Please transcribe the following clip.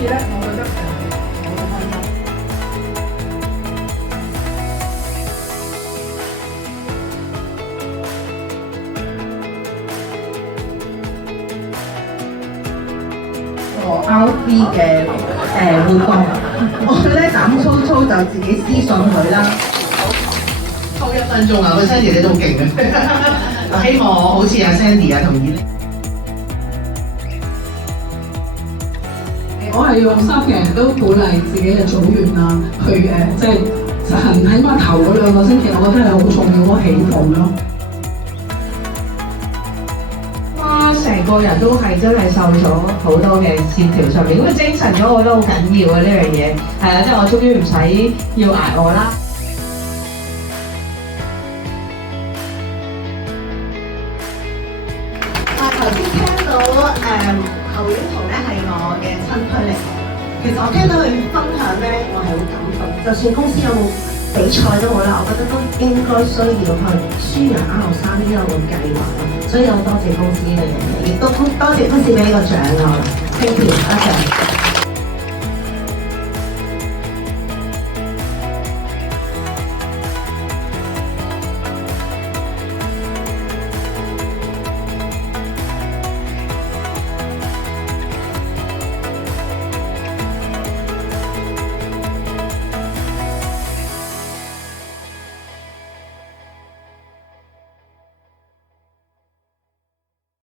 以咧，我覺得我好開心。RV 嘅活動，我覺得膽粗粗就自己私信佢啦。拖1分鐘啊！個 Sandy 你都好勁啊！希望我好似阿 Sandy 啊同意呢。我係用心嘅，都鼓勵自己嘅組員啊，去即係實行起碼頭嗰2個星期，我覺得係好重要嗰個起步咯。哇！成個人都係真係瘦咗好多嘅線條上面，咁啊精神咗，我覺得好緊要啊呢樣嘢。係啊，即係我終於唔使要捱餓啦。頭先聽到後院圖咧係我嘅親區嚟嘅，其實我聽到佢分享咧，我係好感動。就算公司有冇比賽都好啦，我覺得都應該需要去宣揚R3呢一個計劃咯。所以我多謝公司呢樣嘢，亦都多謝公司俾呢個獎我。Thank you，多謝。